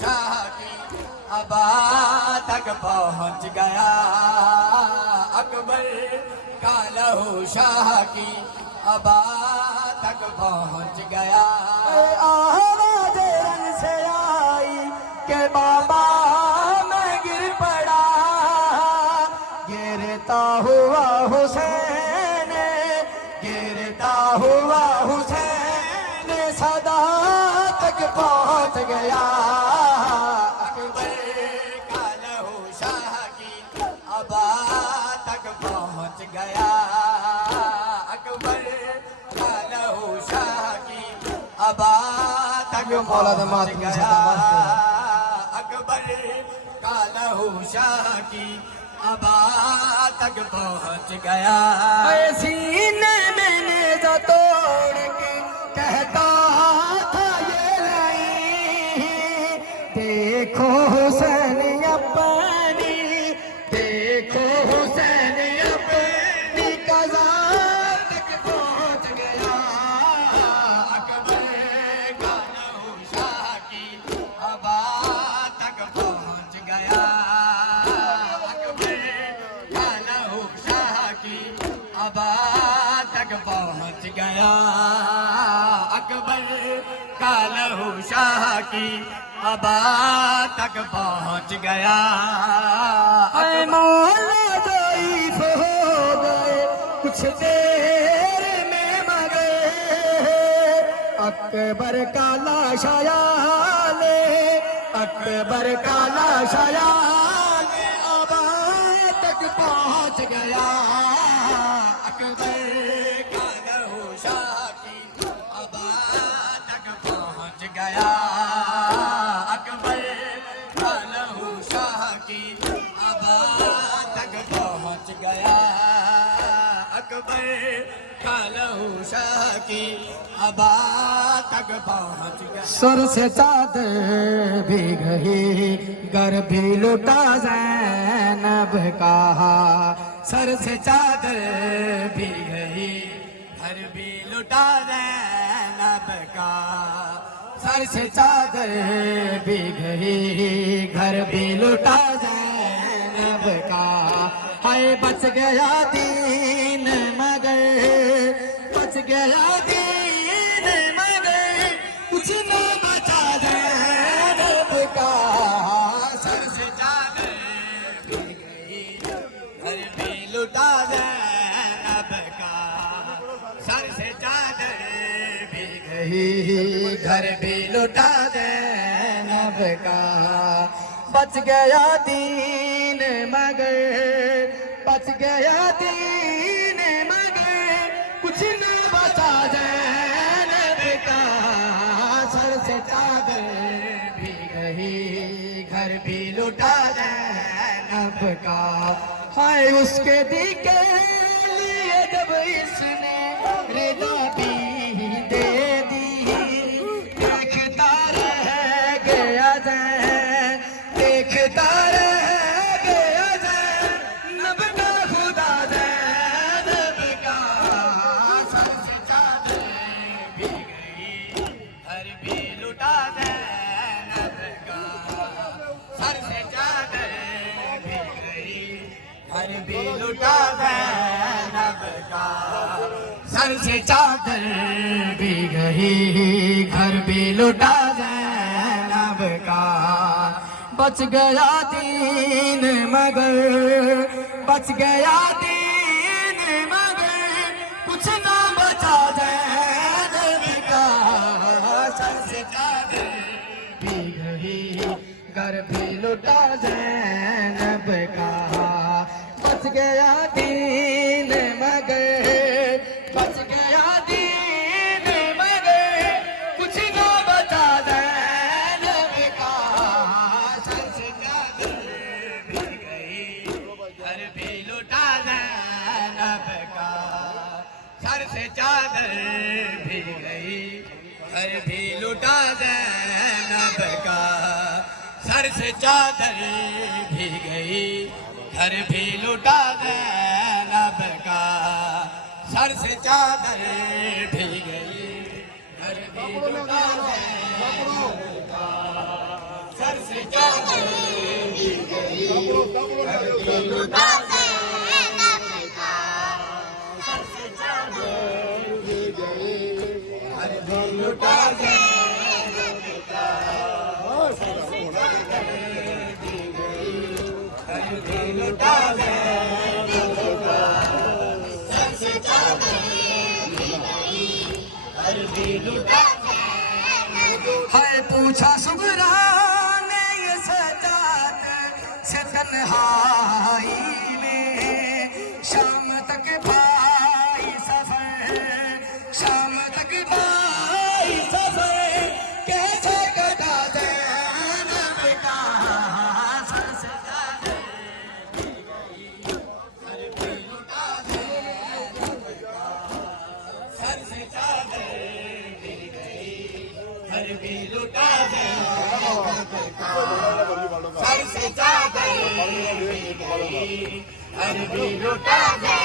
शाह की अबा तक पहुँच गया। अकबर का लहू शाह की अबा तक पहुँच गया। आवाज़ रंग से आई के बाबा मैं गिर पड़ा, गिरता हुआ हुसैन, गिरता हुआ हुसैन सदा तक पहुँच गया। अकबर का लहू शाह की अबा तक पहुँच गया। अकबर का लहू शाह की अबा तक पहुँच गया। अकबर का लहू शाह की अबा तक पहुँच गया। सीने मैंने जो तोड़ के कहता था ये नहीं, देखो हुसैन अपनी, देखो हुसैन अपनी कज़ा तक पहुँच गया। अकबर का लहू शाह की अबा तक पहुँच गया। अकबर का लहू शाह की अबा तक पहुँच गया। अकबर का लहू शाह की अबा तक पहुँच गया। ऐ मौला ज़ईफ़ हो गए कुछ देर में मगर, अकबर का लाशाया ले, अकबर का लाशाया ले अबा तक पहुँच गया। अकबर का लहू शाह की अबा तक पहुँच गया। अकबर का लहू शाह की अबा तक पहुँच गया। अकबर का लहू शाह की अबा तक पहुँच गया। सर से चादर भी गई घर भी लुटा ज़ैनब का, सर से चादर भी गई घर भी लुटा ज़ैनब का। सर से चादर भी गई घर भी लुटा ज़ैनब का। हाय बच गया दीन मगर, बच गया दीन मगर कुछ न बचा ज़ैनब का। सर से चादर भी गई घर भी लुटा ज़ैनब का। सर से चादर भी गई घर भी लुटा ज़ैनब का। बच गया दीन मगर, बच गया दीन मगर कुछ न बचा ज़ैनब का। सर से चादर भी गई घर भी लुटा ज़ैनब का। हाय उसके दी के लिए जब इसने रिदा भी दे दी, देखता रह गया ज़ैन, देखता रह गया ज़ैनब का खुदा ज़ैनब का। सर से चादर भी गई घर भी लुटा ज़ैनब का। सर से चादर भी गई घर भी लुटा ज़ैनब का। सर से चादर भी गई घर भी लुटा ज़ैनब का। बच गया दीन मगर, बच गया दीन मगर कुछ ना बचा ज़ैनब का। सर से चादर भी गई घर भी लुटा ज़ैनब का। बच गया दीन मगर, बच गया दीन मगर कुछ ना बचा ज़ैनब का। सर से चादर भी गई घर भी लुटा ज़ैनब का। सर से चादर भी गई घर भी लुटा ज़ैनब का। सर से चादर भी गई घर भी लुटा ज़ैनब का। सर से चादर भी गई घर भी लुटा ज़ैनब का। सर लुटा ज़ैनब का सर से चादर भी गई हर भी लुटा ज़ैनब का सर से चादर भी गई हर भी लुटा ज़ैनब का सर से चादर भी गई हर भी लुटा है पूछा सुगरा ने ये सजाद से तन्हाई में शाम तक भाई सफर शाम तक भाई सफर कैसे कटा ज़ैनब का सर से चादर हर भी लुटा ज़ैनब का सर से चादर भी गई हर भी लुटा ज़ैनब का सर से चादर भी गई हर भी लुटा ज़ैनब